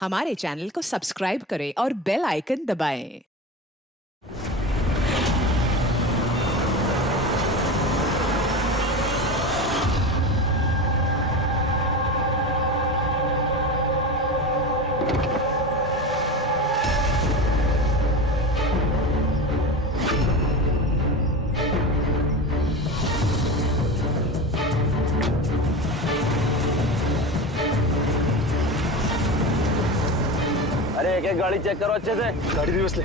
हमारे चैनल को सब्सक्राइब करें और बेल आइकन दबाएं। अरे एक एक गाड़ी चेक करो अच्छे से। गाड़ी रिवर्स ले।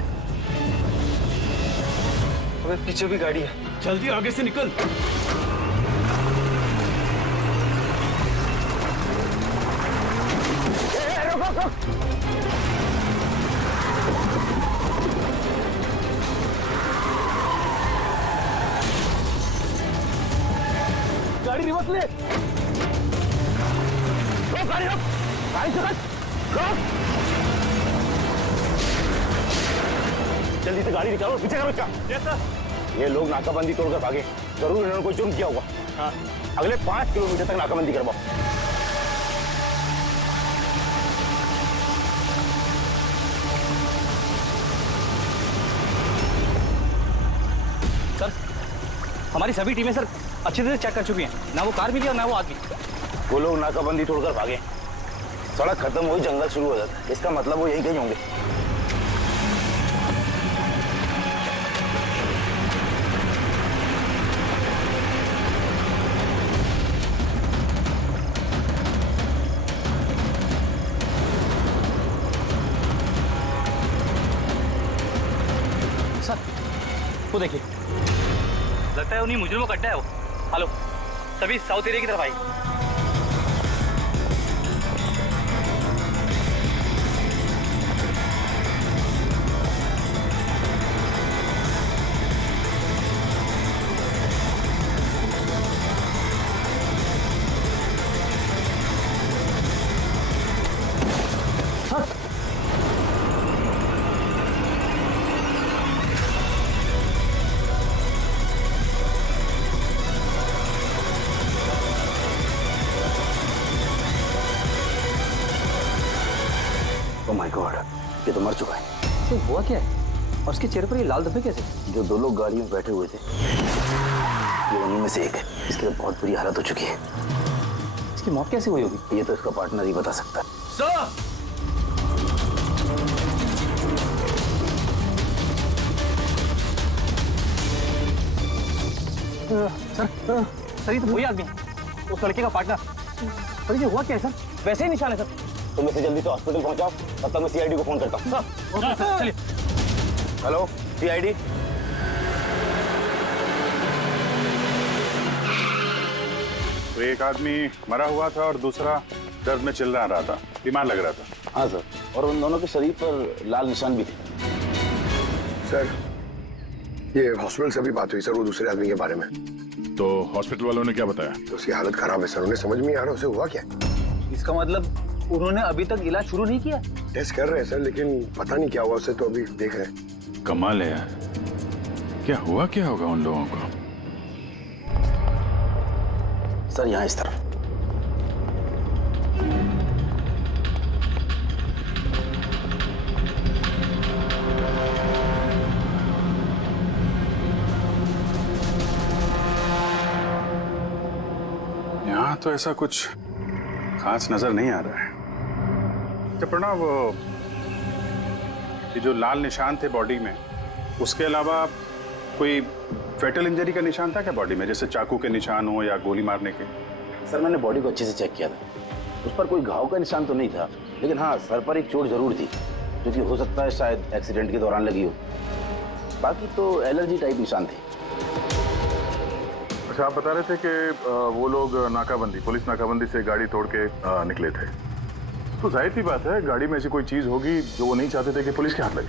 अबे पीछे भी गाड़ी है। जल्दी आगे से निकल। रुक रुक। गाड़ी रिवर्स ले। रुक गाड़ी रुक। गाड़ी से रुक। जल्दी से गाड़ी निकालो, पीछे करो इसका। ये लोग नाकाबंदी तोड़कर भागे, जरूर इन्होंने कोई जुर्म किया होगा। हाँ। अगले 5 किलोमीटर तक नाकाबंदी करवाओ। सर, हमारी सभी टीमें सर अच्छी तरह चेक कर चुकी हैं। ना वो कार मिली और ना वो आदमी। वो लोग नाकाबंदी तोड़कर भागे, सड़क खत्म हुई, जंगल शुरू हो जाता है। इसका मतलब वो यही कहीं होंगे। सर, वो देखिए, लगता है उन्हीं मुजरिमों का अड्डा है वो। हेलो, सभी साउथ एरिया की तरफ आई। ओह माय गॉड, ये तो मर चुका है। सर, हुआ क्या है? और उसके चेहरे पर ये लाल धब्बे कैसे? जो 2 लोग गाड़ी में बैठे हुए थे, ये उन्हीं में से एक है। इसकी तो बहुत बुरी हालत हो चुकी है। इसकी मौत कैसे हुई होगी? ये तो इसका पार्टनर ही बता सकता है। सर, सर ये तो वही आदमी है, उस लड़के का पार्टनर। सर ये हुआ क्या है सर? वैसे ही निशान है सर। तुम इसे जल्दी से हॉस्पिटल पहुंचाओ, तब तक मैं सीआईडी को फोन करता हूँ। सर चलिए। Hello CID. तो एक आदमी मरा हुआ था और दूसरा दर्द में चिल्ला रहा था, बीमार लग रहा था। हाँ सर, और उन दोनों के शरीर पर लाल निशान भी थे। सर, ये हॉस्पिटल से भी बात हुई सर, वो दूसरे आदमी के बारे में। तो हॉस्पिटल वालों ने क्या बताया? तो उसकी हालत खराब है सर, उन्हें समझ में नहीं आ रहा उसे हुआ क्या। इसका मतलब उन्होंने अभी तक इलाज शुरू नहीं किया? टेस्ट कर रहे हैं सर, लेकिन पता नहीं क्या हुआ उसे, तो अभी देख रहे हैं। कमाल है यार, क्या हुआ क्या होगा उन लोगों को? सर यहाँ इस तरफ। यहाँ तो ऐसा कुछ खास नजर नहीं आ रहा है। तो प्रणव, ये जो लाल निशान थे बॉडी में, उसके अलावा कोई फेटल इंजरी का निशान था क्या बॉडी में, जैसे चाकू के निशान हो या गोली मारने के? सर मैंने बॉडी को अच्छे से चेक किया था, उस पर कोई घाव का निशान तो नहीं था, लेकिन हाँ सर पर एक चोट जरूर थी, जो कि हो सकता है शायद एक्सीडेंट के दौरान लगी हो। बाकी तो एलर्जी टाइप निशान थे। अच्छा, आप बता रहे थे कि वो लोग नाकाबंदी, पुलिस नाकाबंदी से गाड़ी तोड़ के निकले थे, तो जाहिर सी बात है गाड़ी में ऐसी कोई चीज होगी जो वो नहीं चाहते थे कि पुलिस के हाथ लगे।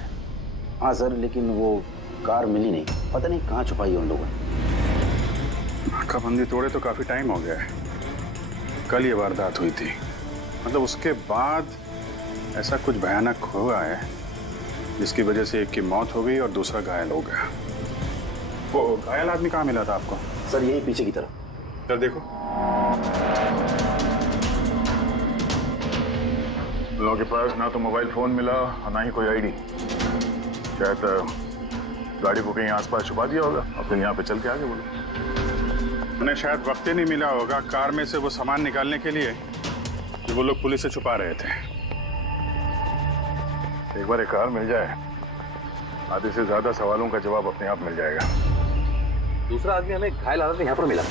हाँ सर, लेकिन वो कार मिली नहीं, पता नहीं कहाँ छुपाई है उन लोगों ने। नाकाबंदी तोड़े तो काफी टाइम हो गया है, कल ये वारदात हुई थी, मतलब उसके बाद ऐसा कुछ भयानक हुआ है जिसकी वजह से एक की मौत हो गई और दूसरा घायल हो गया। वो घायल आदमी कहाँ मिला था आपको? सर यही पीछे की तरफ। सर देखो। उन लोगों के पास ना तो मोबाइल फोन मिला और ना ही कोई आईडी। शायद गाड़ी को कहीं आसपास छुपा दिया होगा और फिर यहाँ पे चल के आगे बोलो। उन्हें शायद वक्त ही नहीं मिला होगा कार में से वो सामान निकालने के लिए कि वो लोग पुलिस से छुपा रहे थे। एक बार एक कार मिल जाए, आधे से ज्यादा सवालों का जवाब अपने आप मिल जाएगा। दूसरा आदमी हमें घायल हालत में यहाँ पर मिला।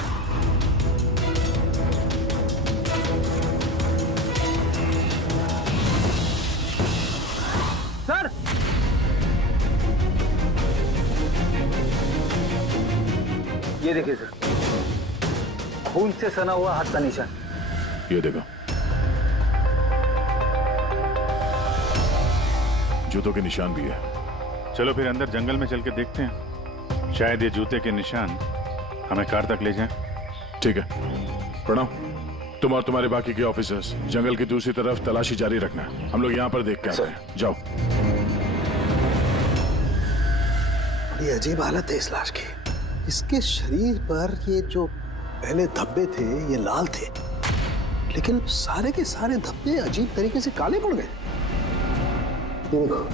सर, ये देखिए सर, खून से सना हुआ हाथ का निशान। ये देखो, जूतों के निशान भी है। चलो फिर अंदर जंगल में चल के देखते हैं, शायद ये जूते के निशान हमें कार तक ले जाएं। ठीक है प्रणव, तुम और तुम्हारे बाकी के ऑफिसर्स जंगल की दूसरी तरफ तलाशी जारी रखना। हम लोग यहाँ पर देख के आते हैं। जाओ। बड़ी अजीब हालत है इस लाश की। इसके शरीर पर ये जो पहले धब्बे थे ये लाल थे, लेकिन सारे के सारे धब्बे अजीब तरीके से काले पड़ गए। ये देखो,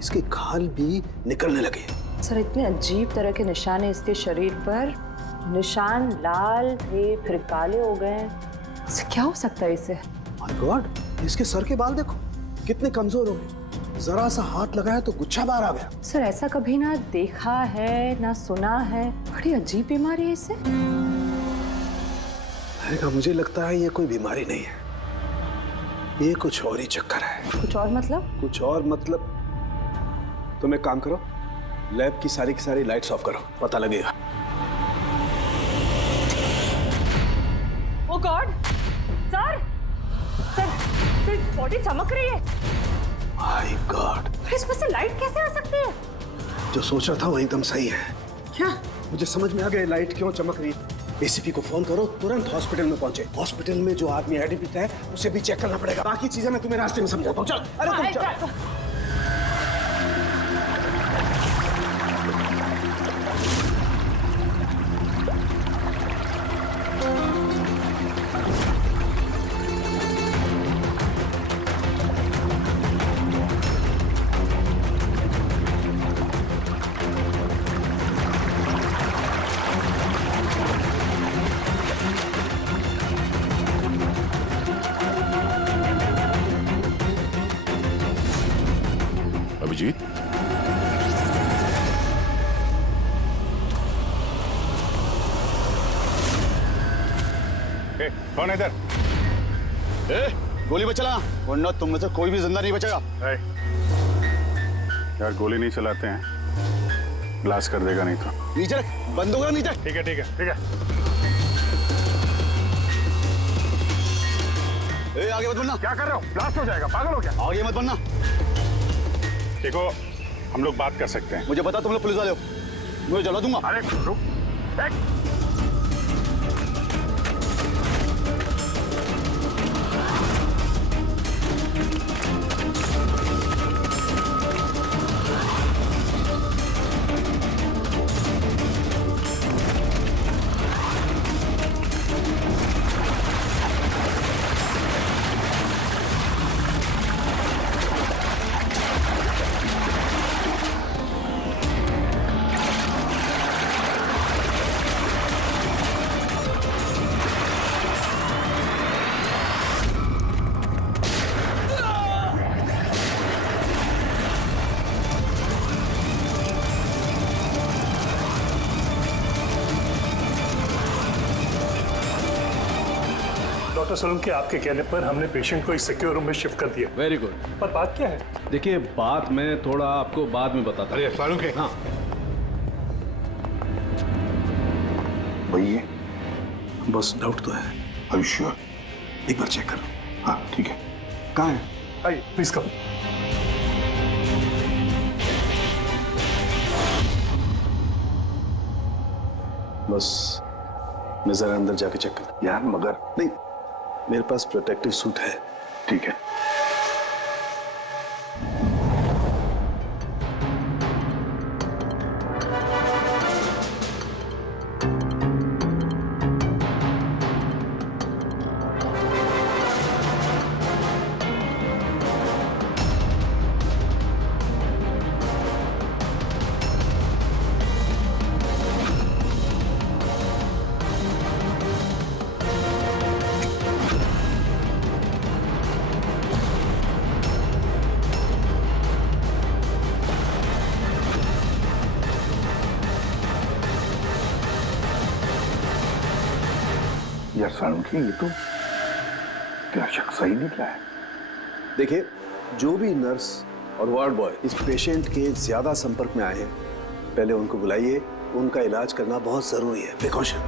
इसके खाल भी निकलने लगे। सर, इतने अजीब तरह के निशान है इसके शरीर पर। निशान लाल थे फिर काले हो गए। इससे क्या हो सकता है इसे? माय गॉड, इसके सर के बाल देखो कितने कमजोर हो गए। जरा सा हाथ लगाया तो गुच्छा बाहर आ गया। सर, ऐसा कभी ना देखा है ना सुना है। बड़ी अजीब बीमारी है इसे। मुझे लगता है ये कोई बीमारी नहीं है, ये कुछ और ही चक्कर है। कुछ और मतलब? कुछ और मतलब तुम एक काम करो, लैब की सारी लाइट्स ऑफ करो, पता लगेगा। ओ गॉड, सर बॉडी चमक रही है। माय गॉड, इसमें से लाइट कैसे आ सकती है? जो सोच रहा था वो एकदम सही है। क्या? मुझे समझ में आ गया लाइट क्यों चमक रही है। एसीपी को फोन करो, तुरंत हॉस्पिटल में पहुंचे। हॉस्पिटल में जो आदमी एडमिट है उसे भी चेक करना पड़ेगा। बाकी चीजें मैं तुम्हें रास्ते में समझाता हूँ। चल, अरे तुम चल। अभिजीत, कौन है इधर? गोली मत चलाना, वरना तुम में से कोई भी जिंदा नहीं बचेगा। यार गोली नहीं चलाते हैं, ब्लास्ट कर देगा नहीं तो। नीचे रख, बंदूक रख नीचे। ठीक है ठीक है ठीक है। आगे मत बढ़ना। क्या कर रहे हो? ब्लास्ट हो जाएगा, पागल हो क्या? आगे मत बढ़ना। देखो, हम लोग बात कर सकते हैं। मुझे पता तुम लोग पुलिस वाले हो, मुझे जला दूंगा। अरे रुक, डॉक्टर सोलंकी, आपके कहने पर हमने पेशेंट को इस सिक्योर रूम में शिफ्ट कर दिया। Very good. पर बात क्या है? देखिए, बात मैं थोड़ा आपको बाद में बताता हूँ। अरे फारूक है। हाँ, वही है। बस डाउट तो है। आयुष्य, एक बार चेक करो। हाँ ठीक है। कहाँ है? आइए प्लीज कम। बस मैं जरा अंदर जाके चेक कर। यार मगर नहीं, मेरे पास प्रोटेक्टिव सूट है। ठीक है। सालुंखी, ये तो क्या शक सही निकला है। देखिए, जो भी नर्स और वार्ड बॉय इस पेशेंट के ज्यादा संपर्क में आए हैं, पहले उनको बुलाइए। उनका इलाज करना बहुत जरूरी है, प्रिकॉशन।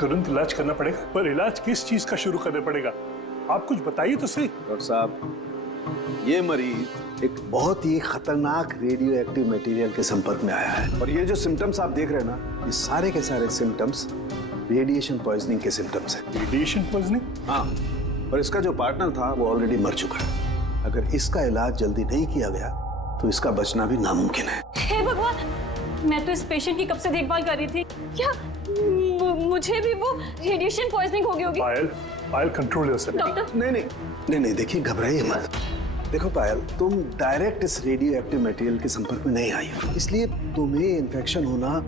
तुरंत इलाज करना पड़ेगा, पर इलाज किस चीज का शुरू करना पड़ेगा? आप कुछ बताइए तो सही। डॉक्टर साहब, ये मरीज एक बहुत ही खतरनाक रेडियो एक्टिव मटेरियल के संपर्क में आया है, और ये जो सिम्टम्स आप देख रहे हैं ना, ये सारे के सारे सिम्टम्स रेडिएशन पॉइजनिंग के सिम्टम्स हैं। Radiation poisoning? हाँ, और इसका जो पार्टनर था वो ऑलरेडी मर चुका है। अगर इसका इलाज जल्दी नहीं किया गया तो इसका बचना भी नामुमकिन है। हे भगवान, मैं तो इस पेशेंट की कब से देखभाल कर रही थी। क्या मुझे भी वो रेडिएशन पॉइजनिंग हो गई होगी? पायल कंट्रोल योरसेल्फ। डॉक्टर, नहीं, देखिए, घबराइए मत। देखो पायल, तुम डायरेक्ट इस रेडियो एक्टिव मटेरियल के संपर्क में नहीं आई हो, इसलिए तुम्हें इन्फेक्शन होना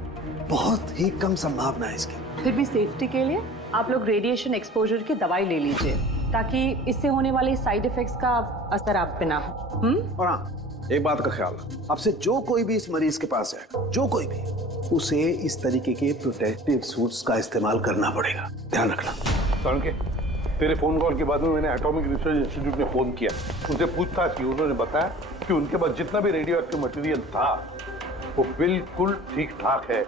बहुत ही कम संभावना है इसकी। फिर भी सेफ्टी के लिए आप लोग रेडिएशन एक्सपोजर की दवाई ले लीजिए, ताकि इससे होने वाले साइड इफेक्ट्स का असर आप पे ना हो। और हाँ, एक बात का ख्याल, आपसे जो कोई भी इस मरीज के पास है, जो कोई भी, उसे इस तरीके के प्रोटेक्टिव सूट्स का इस्तेमाल करना पड़ेगा, ध्यान रखना। सालुंखे, तेरे फोन कॉल के बाद में मैंने एटॉमिक रिसर्च इंस्टीट्यूट में फोन किया, उनसे पूछताछ की। उन्होंने बताया कि उनके पास जितना भी रेडियो एक्टिव मटेरियल था वो बिल्कुल ठीक ठाक है,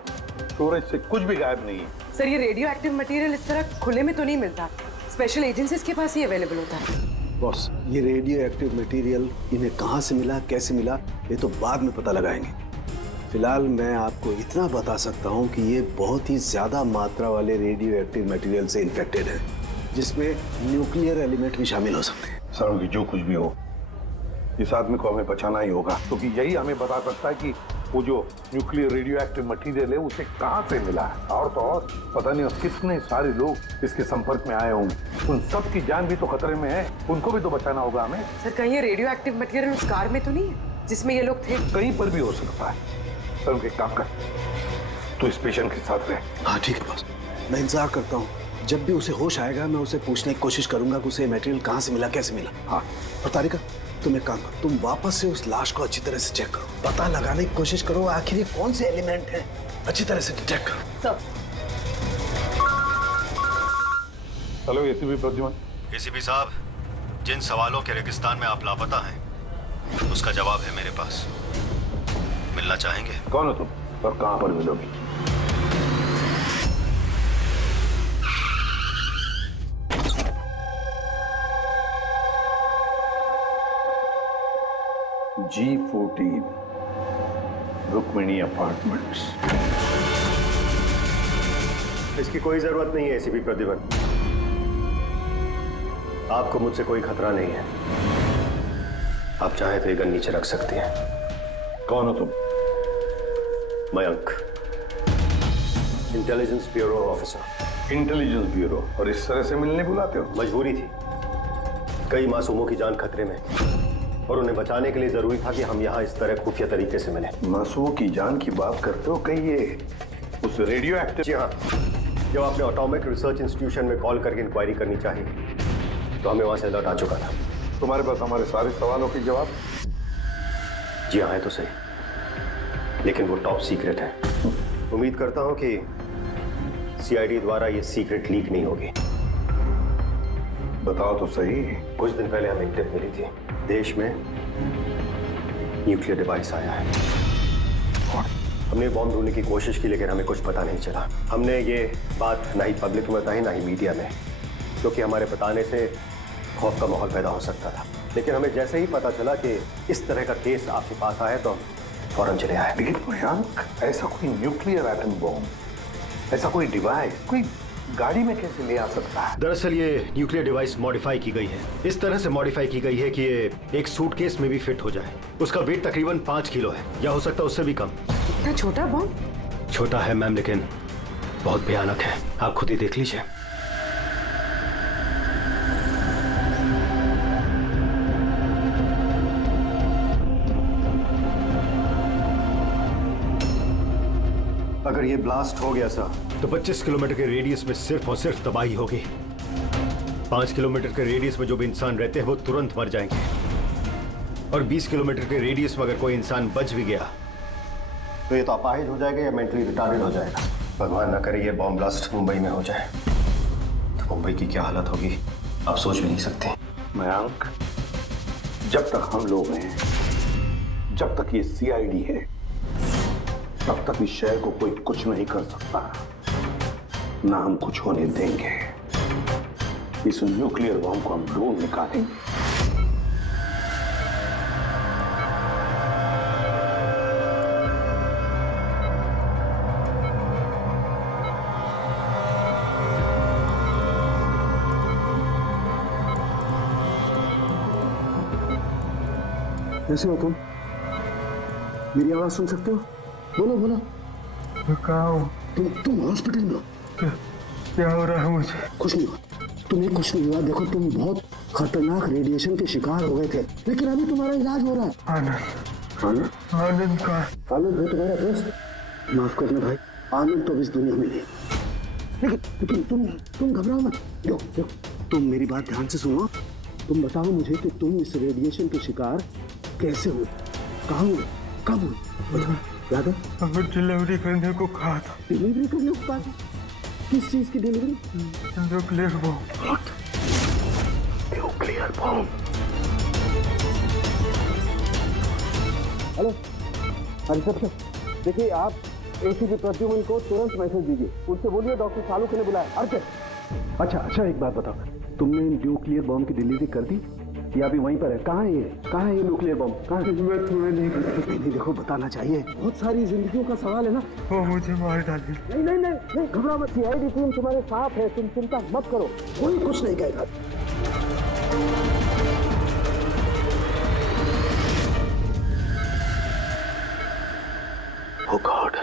स्टोरेज से कुछ भी गायब नहीं है। सर, ये रेडियो एक्टिव मटेरियल इस तरह खुले में तो नहीं मिलता, स्पेशल एजेंसीज के पास ही अवेलेबल होता है। बॉस, ये रेडियो एक्टिव मटेरियल इन्हें कहाँ से मिला, कैसे मिला, ये तो बाद में पता लगाएंगे। फिलहाल मैं आपको इतना बता सकता हूँ कि ये बहुत ही ज्यादा मात्रा वाले रेडियो एक्टिव मटेरियल से इन्फेक्टेड है, जिसमें न्यूक्लियर एलिमेंट भी शामिल हो सकते हैं। सालुंखी, जो कुछ भी हो, इस आदमी को हमें बचाना ही होगा, क्योंकि यही हमें बता सकता है कि वो जो न्यूक्लियर रेडियो एक्टिव मटेरियल है उसे कहाँ से मिला है। और तो और पता नहीं कितने सारे लोग इसके संपर्क में आए होंगे, उन सब की जान भी तो खतरे में है, उनको भी तो बचाना होगा हमें। सर, कहीं ये रेडियो एक्टिव मटेरियल उस कार में तो नहीं है जिसमें ये लोग थे? कहीं पर भी हो सकता है। सर, एक काम कर, तू इस पेशेंट के साथ रहे। हाँ ठीक है बॉस, मैं इंतजार करता हूँ। जब भी उसे होश आएगा मैं उसे पूछने की कोशिश करूंगा कि उसे मटेरियल कहाँ से मिला, कैसे मिला। हाँ, और तारिका, तुम एक काम करो, तुम वापस से उस लाश को अच्छी तरह से चेक करो, पता लगाने की कोशिश करो आखिर ये कौन से एलिमेंट हैं, अच्छी तरह से डिटेक्ट करो। सब हेलो एसीपी प्रद्युमन। एसीपी साहब, जिन सवालों के रेगिस्तान में आप लापता हैं उसका जवाब है मेरे पास। मिलना चाहेंगे? कौन हो तुम और कहां पर मिलोगी? G14 Rukmini apartments. इसकी कोई जरूरत नहीं है एसीपी प्रद्युमन, आपको मुझसे कोई खतरा नहीं है। आप चाहें तो ये गन नीचे रख सकते हैं। कौन हो तुम? Mayank, intelligence bureau officer. Intelligence bureau? और इस तरह से मिलने बुलाते हो? मजबूरी थी, कई मासूमों की जान खतरे में और उन्हें बचाने के लिए जरूरी था कि हम यहाँ इस तरह खुफिया तरीके से मिले। मासूमों की जान की बात करते हो? कहीं ये उस रेडियो एक्टिव? जी हाँ, जब आपने एटॉमिक रिसर्च इंस्टीट्यूशन में कॉल करके इंक्वायरी करनी चाहिए तो हमें वहां से अलर्ट आ चुका था। तुम्हारे पास हमारे सारे सवालों के जवाब? जी हाँ, है तो सही, लेकिन वो टॉप सीक्रेट है। उम्मीद करता हूं कि सीआईडी द्वारा ये सीक्रेट लीक नहीं होगी। बताओ तो सही। कुछ दिन पहले हमें एक टिप मिली थी, देश में न्यूक्लियर डिवाइस आया है। हमने बॉम्ब ढूंढने की कोशिश की, लेकिन हमें कुछ पता नहीं चला। हमने ये बात ना ही पब्लिक में बताई, ना ही मीडिया में, क्योंकि हमारे बताने से खौफ का माहौल पैदा हो सकता था। लेकिन हमें जैसे ही पता चला कि इस तरह का केस आपके पास आया तो हम फौरन चले आए। लेकिन मयंक, ऐसा कोई न्यूक्लियर एटम बॉम्ब, ऐसा कोई डिवाइस कोई गाड़ी में कैसे ले आ सकता है? दरअसल ये न्यूक्लियर डिवाइस मॉडिफाई की गई है। इस तरह से मॉडिफाई की गई है कि ये एक सूटकेस में भी फिट हो जाए। उसका वेट तकरीबन 5 किलो है, या हो सकता है उससे भी कम। इतना छोटा बॉम्ब? छोटा है मैम, लेकिन बहुत भयानक है। आप खुद ही देख लीजिए। अगर ये ब्लास्ट हो गया सर, तो 25 किलोमीटर के रेडियस में सिर्फ और सिर्फ तबाही होगी। 5 किलोमीटर के रेडियस में जो भी इंसान रहते हैं वो तुरंत मर जाएंगे, और 20 किलोमीटर के रेडियस में अगर कोई इंसान बच भी गया तो ये तो अपाहिज हो जाएगा या मेंटली रिटार्डेड हो जाएगा। भगवान ना करे ये बॉम्ब ब्लास्ट मुंबई में हो जाए तो मुंबई की क्या हालत होगी आप सोच भी नहीं सकते। मयांक, जब तक हम लोग हैं, जब तक ये सीआईडी है, तब तक इस शहर को कोई कुछ नहीं कर सकता, ना हम कुछ होने देंगे। इस न्यूक्लियर बॉम्ब को हम ढूंढ निकालेंगे। कैसे हो तुम? मेरी आवाज सुन सकते हो? बोलो बोलो। कहाँ हो? तुम हॉस्पिटल में हो। क्या हो रहा है मुझे? कुछ नहीं हुआ, तुम्हें कुछ नहीं हुआ। देखो तुम बहुत खतरनाक रेडिएशन के शिकार हो गए थे, लेकिन अभी तुम्हारा इलाज हो रहा है। आनंद, आनंद का? आनंद है तुम्हारा दोस्त। माफ करना भाई, आनंद तो इस दुनिया में नहीं। लेकिन तुम घबराओ मत। देखो तुम मेरी बात ध्यान से सुनो। तुम बताओ मुझे कि तुम इस रेडिएशन के शिकार कैसे हुए, कहाँ हुए, कब हुए? याद है? हमें डिलीवरी करने को कहा था। डिलीवरी करने को कहा था? किस चीज की delivery? Nuclear bomb. Nuclear bomb? Hello reception, देखिए आप एसीपी प्रद्युमन को तुरंत मैसेज दीजिए, उनसे बोलिए डॉक्टर सालू ने बुलाया। अर्जेंट। अच्छा एक बात बताओ, तुमने न्यूक्लियर बॉम्ब की डिलीवरी कर दी या अभी वहीं पर है? कहाँ है ये न्यूक्लियर बॉम्ब? कहाँ है? मैं तुम्हें नहीं देखो बताना चाहिए, बहुत सारी जिंदगियों का सवाल है ना। वो मुझे मार डाली। नहीं घबरा मत, सीआईडी टीम तुम्हारे साथ है, तुम चिंता मत करो, कोई कुछ नहीं कहेगा। Oh God.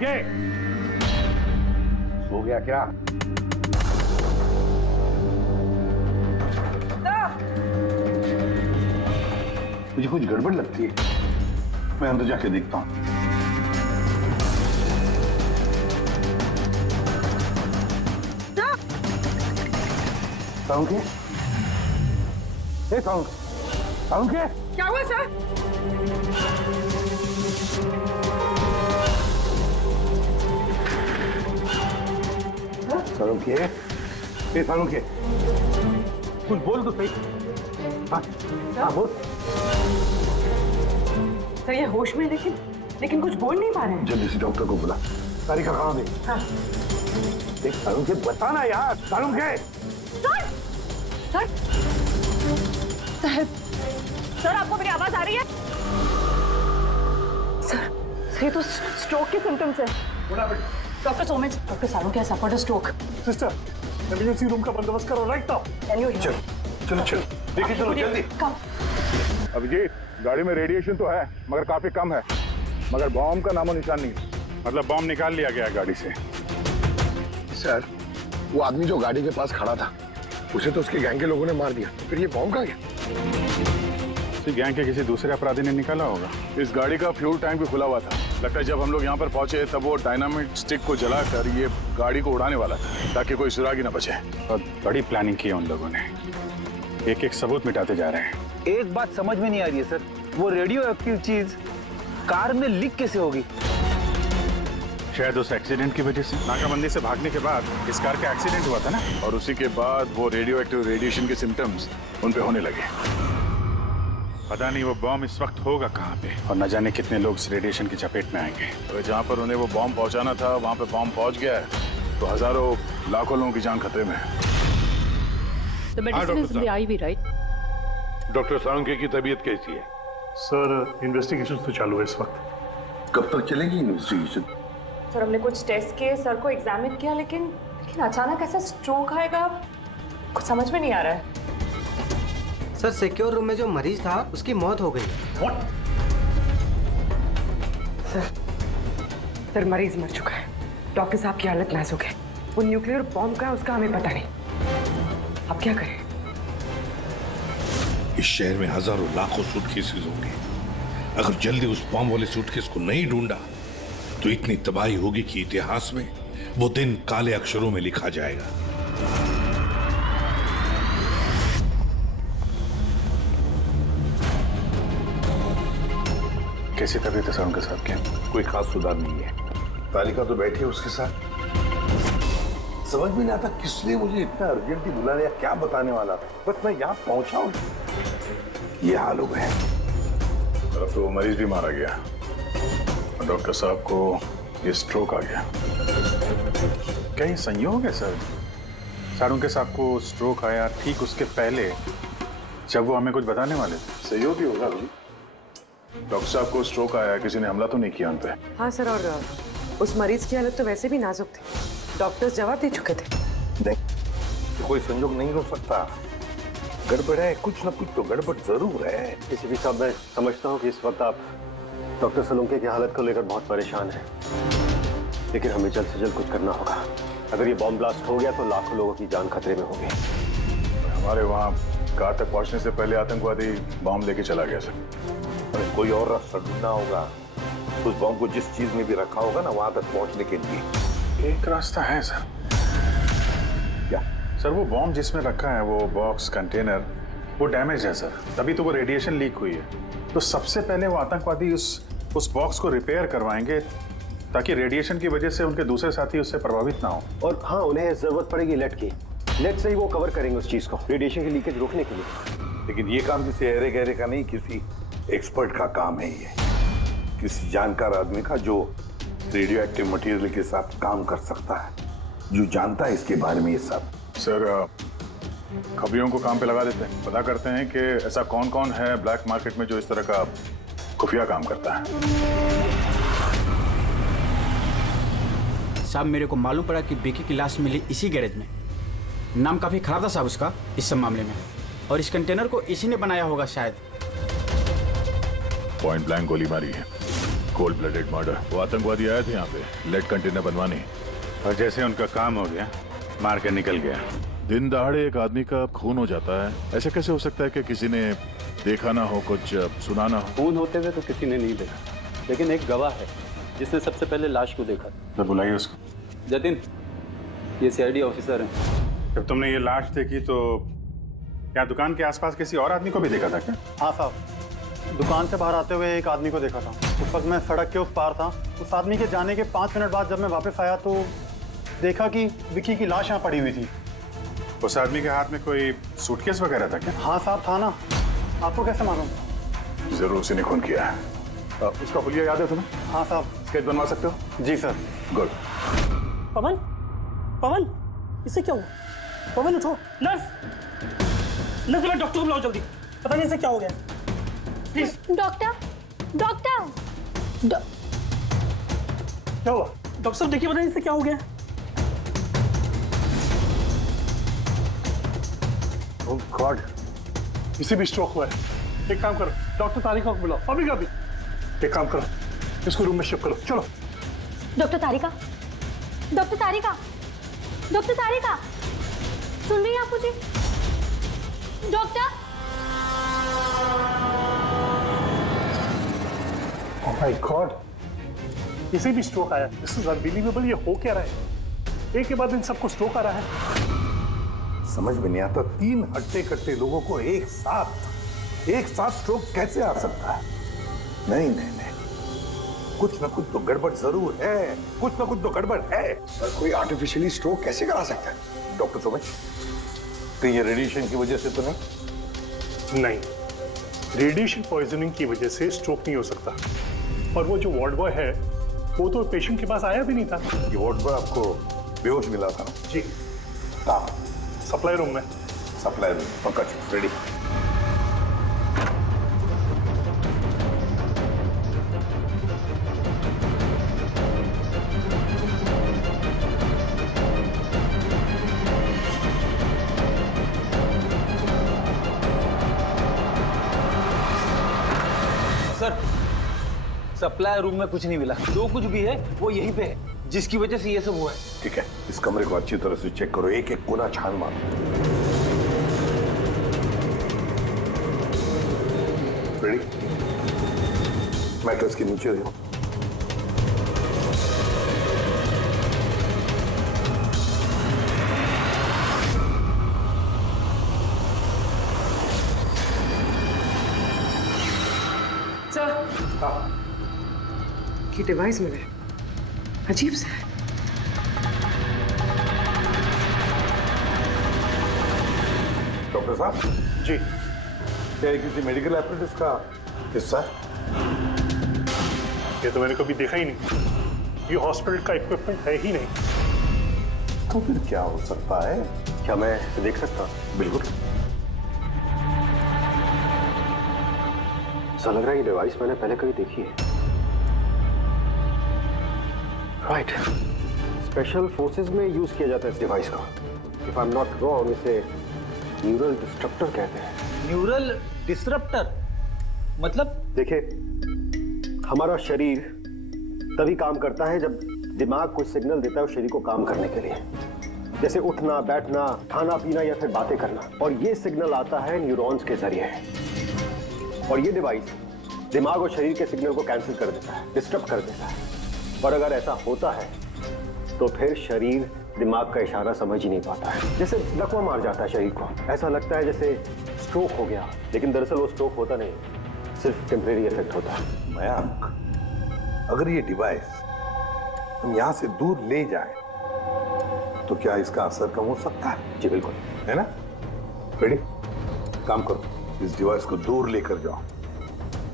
के? हो गया क्या? मुझे कुछ गड़बड़ लगती है, मैं अंदर जाके देखता हूँ। क्या हुआ सर? सालुंखे, कुछ बोल तो सही। हाँ बोल। सर ये होश में, लेकिन कुछ बोल नहीं पा रहे हैं। जल्दी से डॉक्टर को बुला। तारिका कहाँ गई? हाँ। देख सालुंखे, बताना यार। सालुंखे। सर आपको मेरी आवाज आ रही है? सर ये तो स्ट्रोक के सिम्टम्स है। Doctor Somesh, doctor Salunkhe has suffered a stroke. Sister, emergency room का बंदोबस्त करो right now. Can you hear? चलो देखिए, चलो जल्दी। अभिजीत, गाड़ी में रेडिएशन तो है मगर काफी कम है, मगर बॉम्ब का नामो निशान नहीं। मतलब बॉम्ब निकाल लिया गया गाड़ी से। सर, वो आदमी जो गाड़ी के पास खड़ा था, उसे तो उसके गैंग के लोगों ने मार दिया, फिर ये बॉम्ब कहाँ गया? गैंग के किसी दूसरे अपराधी ने निकाला होगा। इस गाड़ी का फ्यूल टैंक भी खुला हुआ था। लगता है जब हम लोग यहाँ पर पहुंचे तब वो डायनामिट स्टिक को जलाकर ये गाड़ी को उड़ाने वाला था ताकि कोई सुराग ही न बचे। और बड़ी प्लानिंग की है उन लोगों ने, एक एक सबूत मिटाते जा रहे हैं। एक बात समझ में नहीं आ रही है सर, वो रेडियो एक्टिव चीज कार में लीक कैसे होगी? शायद उस एक्सीडेंट की वजह से। नाकाबंदी से भागने के बाद इस कार का एक्सीडेंट हुआ था ना, और उसी के बाद वो रेडियो एक्टिव रेडिएशन के सिम्टम्स उन पे होने लगे। पता नहीं वो बॉम्ब इस वक्त होगा कहाँ पे, और न जाने कितने लोग इस रेडिएशन की चपेट में आएंगे। तो जहाँ पर उन्हें वो बॉम्ब पहुँचाना था वहाँ पे बॉम्ब पहुँच गया है तो हजारों लाखों लोगों की जान खतरे में है। The medicine is in the IV, right? Doctor Salunkhe की तबीयत कैसी है? सर इन्वेस्टिगेशन तो चालू है इस वक्त। कब तक चलेगी इन्वेस्टिगेशन? सर हमने कुछ टेस्ट किए, सर को एग्जामिन किया, लेकिन अचानक ऐसा स्ट्रोक आएगा कुछ समझ में नहीं आ रहा है। सर सिक्योर रूम में जो मरीज था उसकी मौत हो गई। सर मरीज मर चुका है, डॉक्टर साहब की हालत नाजुक है। वो न्यूक्लियर बॉम्ब का है उसका हमें पता नहीं। अब क्या करें? इस शहर में हजारों लाखों सूटकेसेस होंगे। अगर जल्दी उस बॉम्ब वाले सूटकेस को नहीं ढूंढा तो इतनी तबाही होगी कि इतिहास में वो दिन काले अक्षरों में लिखा जाएगा। कैसी तबीयत है सर उनके साथ की? कोई खास सुधार नहीं है। तालिका तो बैठी है उसके साथ। समझ में नहीं आता किसने मुझे इतना अर्जेंटली बुलाया या क्या बताने वाला था। बस मैं यहाँ पहुंचा हूं, ये हाल हो गया। अब तो मरीज भी मारा गया और डॉक्टर साहब को ये स्ट्रोक आ गया। क्या ये संयोग है सर? सर उनके साहब को स्ट्रोक आया ठीक उसके पहले जब वो हमें कुछ बताने वाले थे। सहयोग ही होगा जी। डॉक्टर साहब को स्ट्रोक आया, किसी ने हमला तो नहीं किया उन पे? हाँ सर, और उस मरीज की हालत तो वैसे भी नाजुक थी। डॉक्टर्स जवाब दे चुके थे। नहीं, कोई संयोग नहीं हो सकता। गड़बड़ है, कुछ ना कुछ तो गड़बड़ जरूर है। किसी भी साहब, मैं समझता हूँ कि इस वक्त आप डॉक्टर सोलंकी की हालत को लेकर बहुत परेशान हैं, लेकिन हमें जल्द से जल्द कुछ करना होगा। अगर ये बॉम्ब ब्लास्ट हो गया तो लाखों लोगों की जान खतरे में होगी। हमारे वहाँ कार तक पहुँचने से पहले आतंकवादी बॉम्ब लेके चला गया सर। अरे कोई और रास्ता ढूंढना होगा। उस बॉम्ब को जिस चीज में भी रखा होगा ना, वहां तक पहुंचने के लिए एक रास्ता है सर। क्या सर? वो बॉम्ब जिसमें रखा है, वो बॉक्स कंटेनर, वो डैमेज है सर, तभी तो वो रेडिएशन लीक हुई है। तो सबसे पहले वो आतंकवादी उस बॉक्स को रिपेयर करवाएंगे ताकि रेडिएशन की वजह से उनके दूसरे साथी उससे प्रभावित ना हो। और हाँ, उन्हें जरूरत पड़ेगी लेड की। लेड से ही वो कवर करेंगे उस चीज को, रेडिएशन की लीकेज रोकने के लिए। लेकिन ये काम किसी अहरे गहरे का नहीं, किसी एक्सपर्ट का काम है। ये किसी जानकार आदमी का जो रेडियो एक्टिव मटेरियल के साथ काम कर सकता है, जो जानता है इसके बारे में ये सब। सर खबरियों को काम पे लगा देते हैं, पता करते हैं कि ऐसा कौन कौन है ब्लैक मार्केट में जो इस तरह का खुफिया काम करता है। साहब, मेरे को मालूम पड़ा कि बेकी की लाश मिली इसी गैरेज में। नाम काफी खराब था साहब उसका इस सब मामले में, और इस कंटेनर को इसी ने बनाया होगा शायद। पॉइंट ब्लैंक गोली मारी है, कोल्ड ब्लडेड मर्डर। वो आतंकवादी आए थे यहाँ पे लेड कंटेनर बनवाने, और जैसे उनका काम हो गया मार के निकल गया। दिन दहाड़े एक आदमी का खून हो जाता है, ऐसे कैसे हो सकता है कि किसी ने देखा ना हो, कुछ सुना ना हो? खून होते हुए तो किसी ने नहीं देखा, लेकिन एक गवाह है जिसने सबसे पहले लाश को देखा। तो बुलाइए उसको। जतिन, ये सीआईडी ऑफिसर हैं। जब तुमने ये लाश देखी तो क्या दुकान के आसपास किसी और आदमी को भी देखा था क्या? हाँ साहब, दुकान से बाहर आते हुए एक आदमी को देखा था। उस वक्त मैं सड़क के उस पार था। उस आदमी के जाने के 5 मिनट बाद जब मैं वापस आया तो देखा कि विकी की लाश यहाँ पड़ी हुई थी। उस आदमी के हाथ में कोई सूटकेस वगैरह था क्या? हाँ साहब, था ना। आपको कैसे मालूम? जरूर उसी ने खून किया है। उसका हुलिया याद है तुम्हें? हाँ साहब। स्केच बनवा सकते हो? जी सर। गुड। पवन, पवन, इसे क्या हुआ? पवन उठो। नर्स, नर्स, डॉक्टर को बुलाओ जल्दी। पता नहीं इसे क्या हो गया। प्लीज। डॉक्टर, डॉक्टर, क्या हुआ? डॉक्टर साहब देखिए, पता नहीं इसे क्या हो गया। ओह गॉड, इसे भी स्ट्रोक हुआ है। एक काम करो, डॉक्टर तारिका को बुलाओ, अभी का भी। एक काम करो, इसको रूम में शिफ्ट करो। चलो। डॉक्टर तारिका, डॉक्टर तारिका, डॉक्टर तारिका, सुन रही हैं आप मुझे? डॉक्टर। ओह माय गॉड, इसे भी स्ट्रोक आया। This is unbelievable. ये हो क्या रहा है? एक के बाद इन सबको स्ट्रोक आ रहा है। समझ में नहीं आता, 3 हट्टे कट्टे लोगों को एक साथ स्ट्रोक कैसे आ सकता है? नहीं नहीं नहीं, कुछ ना कुछ तो गड़बड़ जरूर है, कुछ ना कुछ तो गड़बड़ है। सर, कोई आर्टिफिशियली स्ट्रोक कैसे करा सकता है? डॉक्टर समझ, कहीं ये रेडिएशन की वजह से तो नहीं? नहीं, रेडिएशन पॉइजनिंग की वजह से स्ट्रोक नहीं हो सकता। और वो जो वार्ड बॉय है वो तो पेशेंट के पास आया भी नहीं था। ये वार्ड बॉय आपको बेहोश मिला था? जी। कहाँ? सप्लाई रूम में। Supply room, Pankaj ready. Sir, supply room में कुछ नहीं मिला। जो कुछ भी है वो यहीं पे है। जिसकी वजह से ये सब हुआ है। ठीक है, इस कमरे को अच्छी तरह से चेक करो, एक एक कोना छान मारो। रेडी? मैट्रेस के नीचे देखो। ये डिवाइस मिले, अजीब सा है। डॉक्टर साहब जी, क्या ये किसी मेडिकल एपरेटस का हिस्सा है? ये तो मैंने कभी देखा ही नहीं। ये हॉस्पिटल का इक्विपमेंट है ही नहीं। तो फिर क्या हो सकता है? क्या मैं इसे देख सकता हूँ? बिल्कुल। ऐसा लग रहा है ये डिवाइस मैंने पहले कभी देखी है। राइट, स्पेशल फोर्सेस में यूज किया जाता है इस डिवाइस का। If I am not wrong, इसे न्यूरल डिस्ट्रप्टर कहते हैं। न्यूरल डिस्ट्रप्टर मतलब? देखिए, हमारा शरीर तभी काम करता है जब दिमाग कोई सिग्नल देता है उस शरीर को काम करने के लिए, जैसे उठना, बैठना, खाना पीना या फिर बातें करना। और ये सिग्नल आता है न्यूरॉन्स के जरिए, और ये डिवाइस दिमाग और शरीर के सिग्नल को कैंसिल कर देता है, डिस्टर्ब कर देता है। और अगर ऐसा होता है तो फिर शरीर दिमाग का इशारा समझ ही नहीं पाता है, जैसे लकवा मार जाता है शरीर को। ऐसा लगता है जैसे स्ट्रोक हो गया, लेकिन दरअसल वो स्ट्रोक होता नहीं, सिर्फ टेम्परेरी इफेक्ट होता है। मयंक, अगर ये डिवाइस हम यहाँ से दूर ले जाए तो क्या इसका असर कम हो सकता है? जी बिल्कुल, है ना? रेडी? काम करो, इस डिवाइस को दूर लेकर जाओ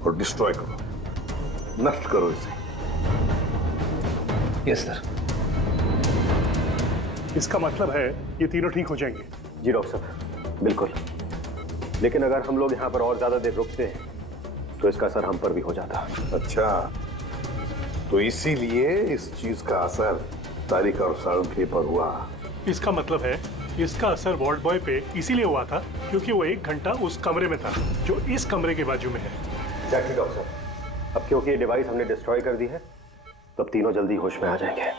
और डिस्ट्रॉय करो, नष्ट करो इसे। Yes sir. इसका मतलब है ये तीनों ठीक हो जाएंगे? जी डॉक्टर साहब, बिल्कुल। लेकिन अगर हम लोग यहाँ पर और ज्यादा देर रुकते हैं तो इसका असर हम पर भी हो जाता। अच्छा, तो इसीलिए इस चीज का असर तारिका और साळुंखे पर हुआ। इसका मतलब है इसका असर वार्ड बॉय पे इसीलिए हुआ था क्योंकि वो 1 घंटा उस कमरे में था जो इस कमरे के बाजू में है। एग्जैक्टली डॉक्टर साहब। अब क्योंकि ये डिवाइस हमने डिस्ट्रॉय कर दी है तो अब तीनों जल्दी होश में आ जाएंगे।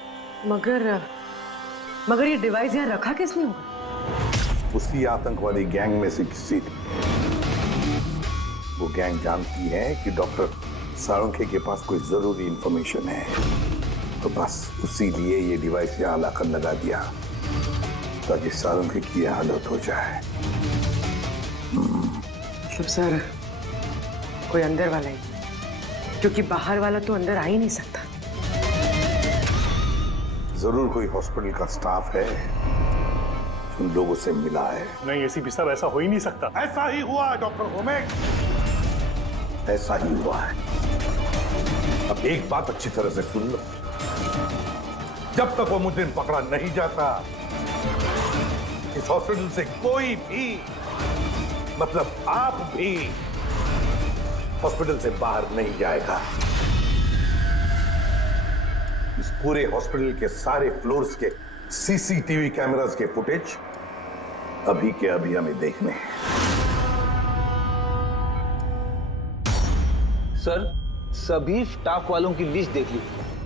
मगर ये डिवाइस यहाँ रखा किसने होगा? उसी आतंकवादी गैंग में से किसी ने। वो गैंग जानती है कि डॉक्टर साळुंखे के पास कोई जरूरी इंफॉर्मेशन है, तो बस उसी लिए ये डिवाइस यहाँ लाकर लगा दिया ताकि साळुंखे की यह हालत हो जाए। मतलब सर, कोई अंदर वाला ही, क्योंकि बाहर वाला तो अंदर आ ही नहीं सकता। जरूर कोई हॉस्पिटल का स्टाफ है उन लोगों से मिला है। नहीं एसीपी साहब, ऐसा हो ही नहीं सकता। ऐसा ही हुआ है डॉक्टर होमेक, ऐसा ही हुआ है। अब एक बात अच्छी तरह से सुन लो, जब तक वो मुजरिम पकड़ा नहीं जाता इस हॉस्पिटल से कोई भी, मतलब आप भी, हॉस्पिटल से बाहर नहीं जाएगा। इस पूरे हॉस्पिटल के सारे फ्लोर्स के सीसीटीवी कैमरास के फुटेज अभी के अभी हमें देखने हैं। सर, सभी स्टाफ वालों की लिस्ट देख ली,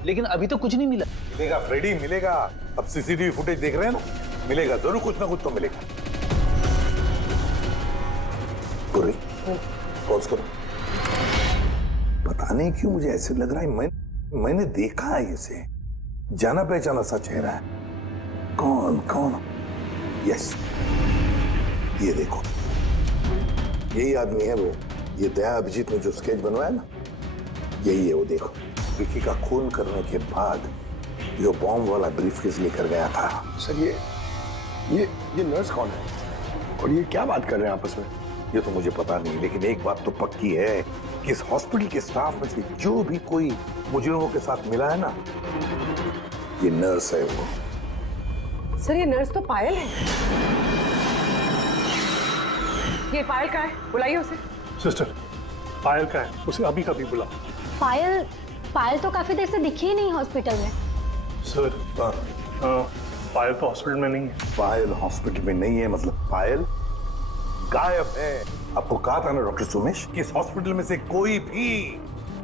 लेकिन अभी तो कुछ नहीं मिला। मिलेगा फ्रेडी, मिलेगा। अब सीसीटीवी फुटेज देख रहे हैं ना, मिलेगा जरूर, कुछ ना कुछ तो मिलेगा। पॉज करो। पता नहीं क्यों मुझे ऐसे लग रहा है मैंने देखा है इसे, जाना पहचाना सा चेहरा है। कौन कौन? यस, ये देखो, यही आदमी है वो। ये दया अभिजीत ने जो स्केच बनवाया ना, यही है वो। देखो, विकी का खून करने के बाद जो बॉम्ब वाला ब्रीफकेस लेकर गया था। सर, ये नर्स कौन है और ये क्या बात कर रहे हैं आपस में? ये तो मुझे पता नहीं, लेकिन एक बात तो पक्की है कि इस हॉस्पिटल के स्टाफ में से जो भी कोई मुजरिमों के साथ मिला है ना, ये नर्स है वो। सर, ये नर्स तो पायल है। ये पायल का है, बुलाइए उसे। सिस्टर, पायल का है, उसे अभी कभी बुला। पायल तो काफी देर से दिखी ही नहीं हॉस्पिटल में। सर, पायल तो हॉस्पिटल में नहीं है। पायल हॉस्पिटल में नहीं है मतलब पायल गायब है। आपको कहा था ना डॉक्टर सुमेश कि इस हॉस्पिटल में से कोई भी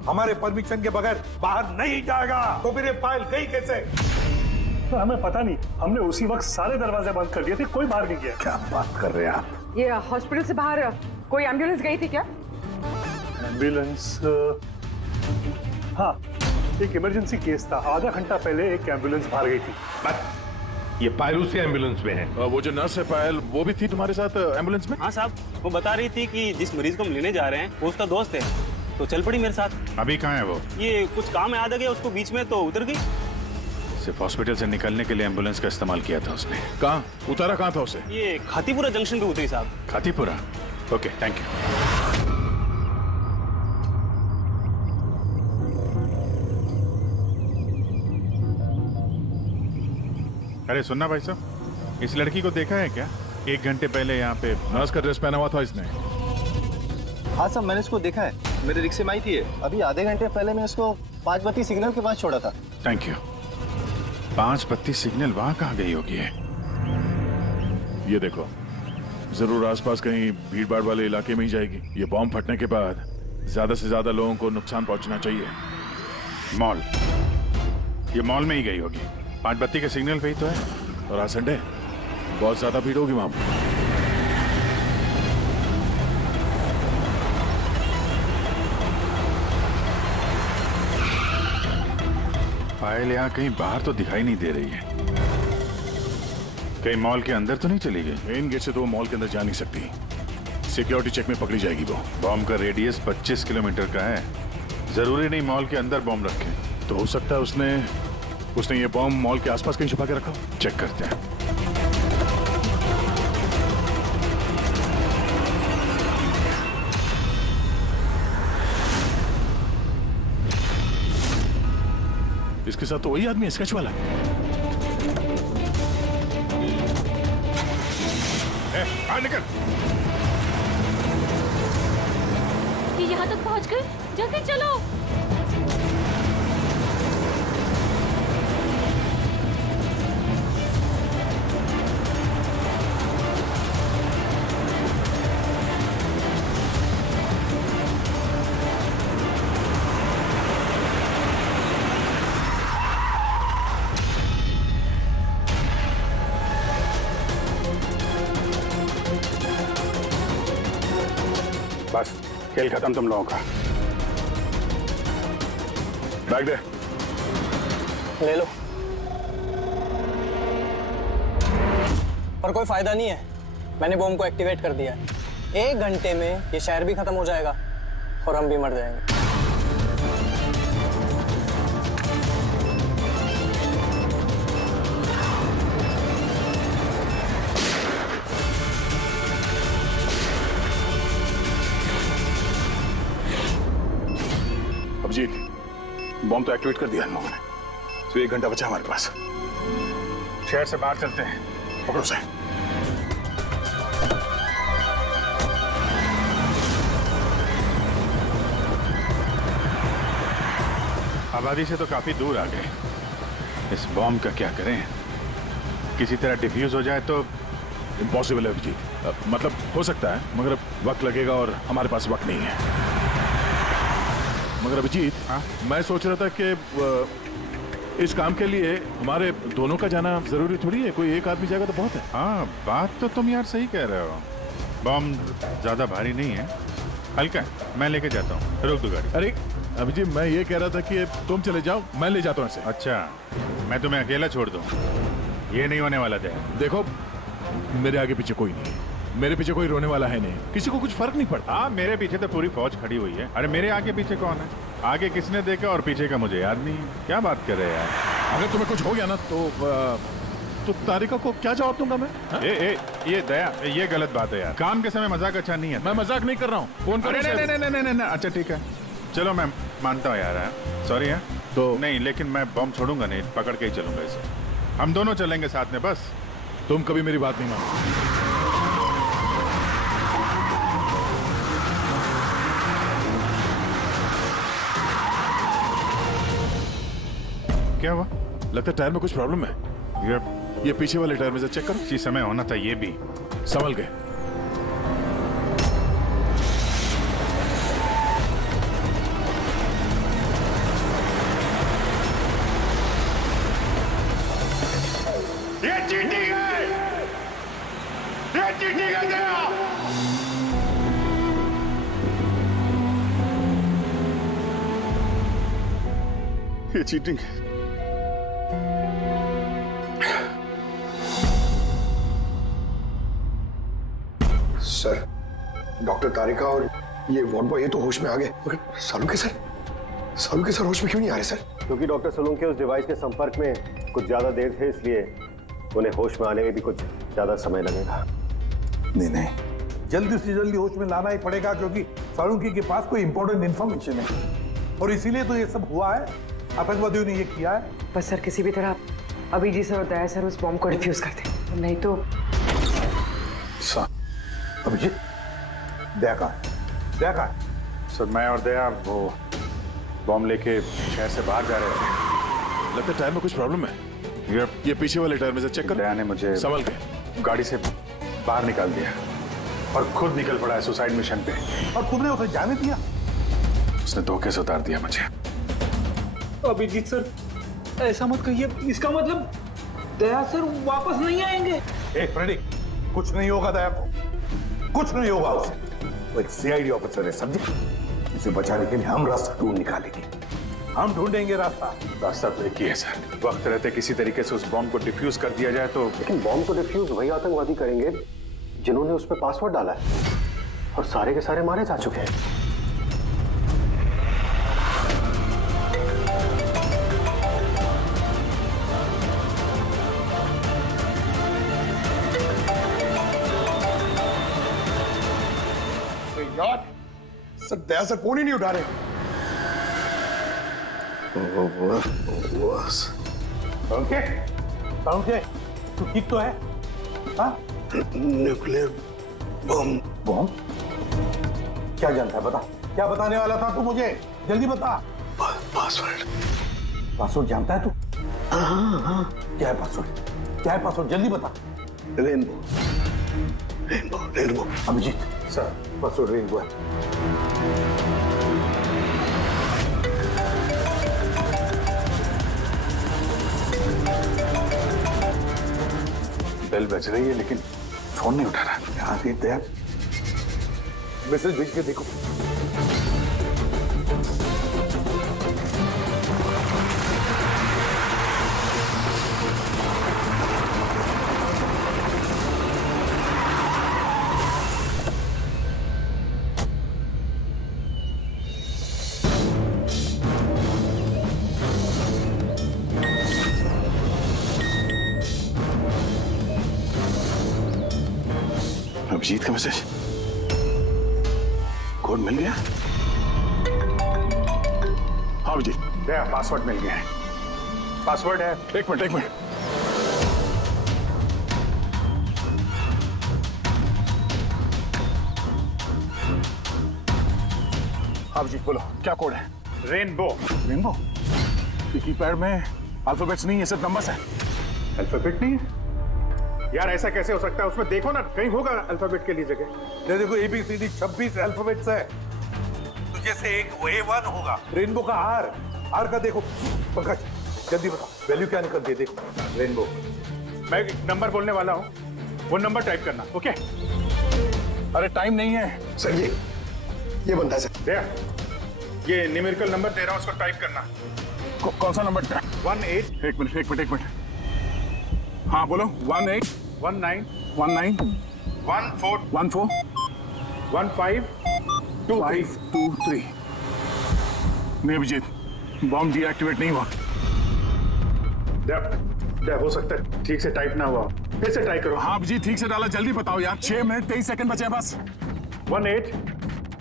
हमारे परमिशन के बगैर बाहर नहीं जाएगा। तो फिर ये फाइल गई कैसे? तो हमें पता नहीं, हमने उसी वक्त सारे दरवाजे बंद कर दिए थे, कोई बाहर नहीं गया। क्या बात कर रहे हैं आप? ये हॉस्पिटल से बाहर कोई एम्बुलेंस गई थी क्या? एम्बुलेंस? हाँ, एक इमरजेंसी केस था, आधा घंटा पहले एक एम्बुलेंस बाहर गई थी। ये पायलू से एम्बुलेंस में है। वो जो नर्स है पायल, वो भी थी तुम्हारे साथ एम्बुलेंस में? हाँ साहब, वो बता रही थी कि जिस मरीज को हम लेने जा रहे हैं वो उसका दोस्त है, तो चल पड़ी मेरे साथ। अभी कहाँ है वो? ये कुछ काम याद आ गया उसको बीच में, तो उतर गई। सिर्फ हॉस्पिटल से निकलने के लिए एम्बुलेंस का इस्तेमाल किया था उसने। कहाँ उतारा? कहाँ था उसे? ये खातीपुरा जंक्शन पे उतरी साहब। खातीपुरा? Okay, thank you. अरे सुनना भाई साहब, इस लड़की को देखा है क्या? 1 घंटे पहले यहाँ पे नर्स का ड्रेस पहना हुआ था इसने। हाँ साहब, मैंने इसको देखा है, मेरे रिक्शे में आई थी। अभी आधे घंटे पहले मैं इसको 5 बत्ती सिग्नल के पास छोड़ा था। Thank you. 5 बत्ती सिग्नल वहाँ कहाँ गई होगी? ये देखो, जरूर आसपास कहीं भीड़ भाड़ वाले इलाके में ही जाएगी। ये बॉम्ब फटने के बाद ज्यादा से ज्यादा लोगों को नुकसान पहुंचना चाहिए। मॉल, ये मॉल में ही गई होगी। 5 बत्ती के सिग्नल पे ही तो है। और आज संडे, बहुत ज्यादा भीड़ होगी वहां पर। पायल यहाँ कहीं बाहर तो दिखाई नहीं दे रही है। कहीं मॉल के अंदर तो नहीं चली गई? मेन गेट से तो वो मॉल के अंदर जा नहीं सकती, सिक्योरिटी चेक में पकड़ी जाएगी वो। बॉम्ब का रेडियस 25 किलोमीटर का है, जरूरी नहीं मॉल के अंदर बॉम्ब रखे। तो हो सकता है उसने ये बॉम्ब मॉल के आसपास कहीं छुपा के रखा। चेक करते हैं। इसके साथ तो वही आदमी है, स्केच वाला। बाहर निकल। ये यहाँ तक पहुँच गए, जल्दी चलो। बस खेल खत्म तुम लोगों का। बैग दे। ले लो। पर कोई फायदा नहीं है, मैंने बॉम्ब को एक्टिवेट कर दिया है। 1 घंटे में ये शहर भी खत्म हो जाएगा और हम भी मर जाएंगे। अभिजीत, बॉम्ब तो एक्टिवेट कर दिया हम लोगों ने, तो 1 घंटा बचा हमारे पास। शहर से बाहर चलते हैं। पकड़ो से। आबादी से तो काफी दूर आ गए। इस बॉम्ब का क्या करें? किसी तरह डिफ्यूज हो जाए तो। इम्पॉसिबल है अभिजीत, मतलब हो सकता है मगर वक्त लगेगा और हमारे पास वक्त नहीं है। मगर अभिजीत, मैं सोच रहा था कि इस काम के लिए हमारे दोनों का जाना जरूरी थोड़ी है, कोई एक आदमी जाएगा तो बहुत है। हाँ, बात तो तुम यार सही कह रहे हो। बॉम्ब ज्यादा भारी नहीं है, हल्का है। मैं लेके जाता हूँ, रोक दो गाड़ी। अरे अभिजीत, मैं ये कह रहा था कि तुम चले जाओ, मैं ले जाता हूँ ऐसे। अच्छा, मैं तुम्हें अकेला छोड़ दूँ? ये नहीं होने वाला था। देखो, मेरे आगे पीछे कोई नहीं है, मेरे पीछे कोई रोने वाला है नहीं, किसी को कुछ फर्क नहीं पड़ता। हाँ, मेरे पीछे तो पूरी फौज खड़ी हुई है। अरे मेरे आगे पीछे कौन है? आगे किसने देखा और पीछे का मुझे याद नहीं। क्या बात कर रहे हैं यार? अगर तुम्हें कुछ हो गया ना तो तारिका को क्या जवाब दूंगा मैं? ये दया, ये गलत बात है यार। काम के समय मजाक अच्छा नहीं है। मैं मजाक नहीं कर रहा हूँ, फोन करो। नहीं, अच्छा ठीक है, चलो मैं मानता हूँ यार। सॉरी है तो नहीं, लेकिन मैं बम छोड़ूंगा नहीं, पकड़ के ही चलूंगा इसे। हम दोनों चलेंगे साथ में। बस तुम कभी मेरी बात नहीं मानो। क्या हुआ? लगता है टायर में कुछ प्रॉब्लम है। ये पीछे वाले टायर में से चेक करो। इसी समय होना था ये भी। संभल गए। चीटिंग है दया। ये चीटिंग है। सर, डॉक्टर तारिका और ये वार्ड बॉय ये तो होश में आ गए, मगर सालुके सर होश में क्यों नहीं आ रहे सर? क्योंकि डॉक्टर सोलंकी उस डिवाइस के संपर्क में कुछ ज्यादा देर थे, इसलिए उन्हें होश में आने में भी कुछ ज्यादा समय लगेगा। नहीं, जल्दी से जल्दी होश में लाना ही पड़ेगा, क्योंकि सालुंकी के पास कोई इंपॉर्टेंट इंफॉर्मेशन है और इसीलिए तो ये सब हुआ है। आतंकवादियों ने ये किया है। बस सर, किसी भी तरह अभिजीत सर और दया सर उस बॉम्ब को डिफ्यूज कर दे, नहीं तो। अभिजीत, दया कहाँ है? सर, मैं और दया वो बॉम्ब लेके शहर से बाहर जा रहे थे। लगता है टायर में कुछ प्रॉब्लम है। ये पीछे वाले टायर में से चेक कर। दया ने मुझे संभल के गाड़ी से बाहर निकाल दिया और खुद निकल पड़ा है सुसाइड मिशन पे। और तुमने उसे जाने दिया? उसने धोखे से उतार दिया मुझे। अभिजीत सर, ऐसा मत कहिए। इसका मतलब दया सर वापस नहीं आएंगे। फ्रेडी, कुछ नहीं होगा दया को, कुछ नहीं होगा उसे। वो एक सीआईडी ऑफिसर है, समझे? उसे बचाने के लिए हम रास्ता ढूंढ निकालेंगे, हम ढूंढेंगे रास्ता तो एक ही है सर, वक्त रहते किसी तरीके से उस बॉम्ब को डिफ्यूज कर दिया जाए तो। लेकिन बॉम्ब को डिफ्यूज वही आतंकवादी करेंगे जिन्होंने उस पर पासवर्ड डाला है, और सारे के सारे मारे जा चुके हैं। यार सर, दया सर फोन ही नहीं उठा रहे। ओके, तू ठीक तो है? हाँ? Nuclear bomb? क्या जानता है, बता। क्या बताने वाला था तू मुझे? जल्दी बता। पासवर्ड जानता है तू? हाँ। क्या है पासवर्ड? जल्दी बता। Rainbow. Abhijeet sir, password rainbow है। बेल बज रही है लेकिन फोन नहीं उठा रहा। यहाँ से दया मैसेज भेज के देखो। अभिजीत का मैसेज, कोड मिल गया? हाँ अभिजीत, दया पासवर्ड मिल गया है। पासवर्ड है। एक मिनट। हाँ अभिजीत बोलो, क्या कोड है? रेनबो। कीपैड में अल्फाबेट्स नहीं है, सिर्फ नंबर्स है। अल्फाबेट नहीं है यार, ऐसा कैसे हो सकता है? उसमें देखो ना, कहीं होगा अल्फाबेट के लिए जगह। देखो ABCD 26 अल्फाबेट्स है, तो जैसे एक A1 होगा। रेनबो का आर का देखो। पंकज जल्दी बता, वैल्यू क्या निकलती है? देखो रेनबो। मैं एक नंबर बोलने वाला हूँ, वो नंबर टाइप करना। ओके? अरे टाइम नहीं है सर। ये बनता है सर। दया, ये न्यूमेरिकल नंबर दे रहा हूँ, उसको टाइप करना। कौन सा नंबर? 18। एक मिनट। हाँ बोलो। 18 19 14 15 523। नहीं अभिजीत, बॉम्ब डीएक्टिवेट नहीं हुआ। दया हो सकता है ठीक से टाइप ना हुआ, फिर से ट्राई करो। हाँ अभिजीत, ठीक से डाला, जल्दी बताओ यार। 6 मिनट 23 सेकंड बचे बस। 18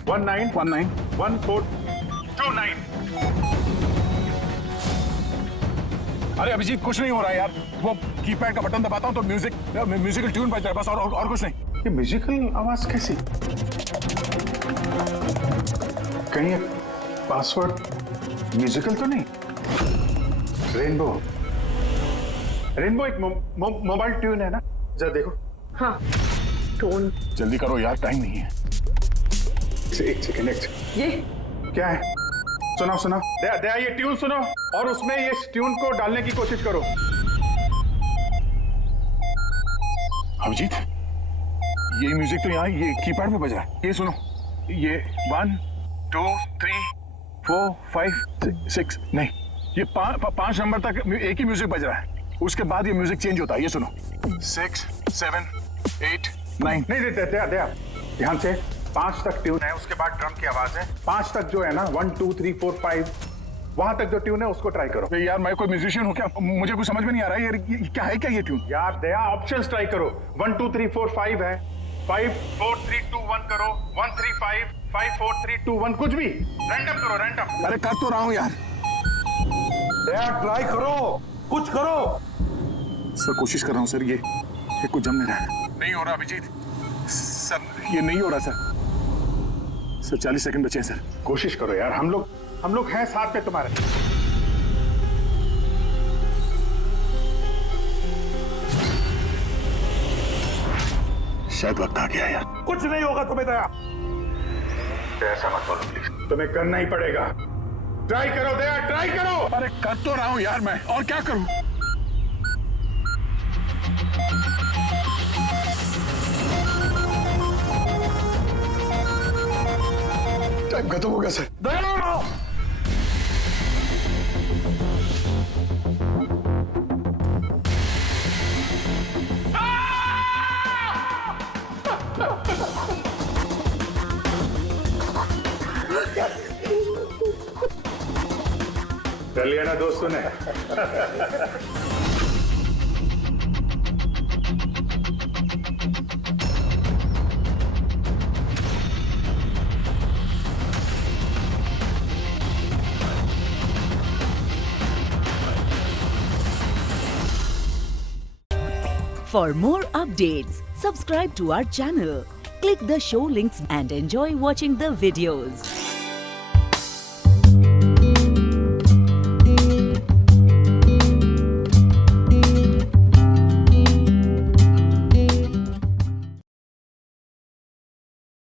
19 1429। अरे अभिजीत कुछ नहीं हो रहा है यार, वो कीपैड का बटन दबाता हूँ तो म्यूजिकल ट्यून बज रहा है बस, और कुछ नहीं। ये म्यूजिकल आवाज कैसी? कहीं पासवर्ड म्यूजिकल तो नहीं? रेनबो एक मोबाइल ट्यून है ना? जरा देखो। हाँ, टोन। जल्दी करो यार, टाइम नहीं है। एक सेकेंड। ये क्या है? सुनाओ। दया ये ट्यून सुनो और उसमें ये ट्यून को डालने की कोशिश करो। अभिजीत, ये म्यूजिक तो यहाँ ये कीपैड पे बज रहा है। ये सुनो, ये 1 2 3 4 5 6 नहीं, ये 5 नंबर तक एक ही म्यूजिक बज रहा है, उसके बाद ये म्यूजिक चेंज होता है। ये सुनो 6 7 8 9। नहीं दे ध्यान से 5 तक ट्यून है, उसके बाद ड्रम की आवाज है। 5 तक जो है ना 1 2 3 4 5 वहां तक जो ट्यून है उसको ट्राई करो। यार मैं कोई म्यूजिशियन हूँ क्या? मुझे कुछ समझ में नहीं आ रहा है। ये क्या है, क्या ये ट्यून? यार दया ऑप्शंस ट्राई करो। 1 2 3 4 5 है, 5 4 3 2 1 करो, 1 3 5 5 4 3 2 1, कुछ भी रैंडम करो, रैंडम। अरे कर तो रहा हूँ यार। दया ट्राई करो, कुछ करो। सर कोशिश कर रहा हूँ सर, ये कुछ जम नहीं रहा है। नहीं हो रहा अभिजीत सर, ये नहीं हो रहा सर 40 सेकंड बचे हैं सर। कोशिश करो यार, हम लोग हैं साथ में तुम्हारे। शायद वक्त आ गया यार। कुछ नहीं होगा तुम्हें दया। ऐसा मत बोलो प्लीज। तुम्हें करना ही पड़ेगा। ट्राई करो दया, ट्राई करो। अरे कर तो रहा हूँ यार मैं, और क्या करूँ? टाइम खत्म हो गया सर। दया कर लिया ना दोस्तों ने। For more updates, subscribe to our channel, click the show links and enjoy watching the videos.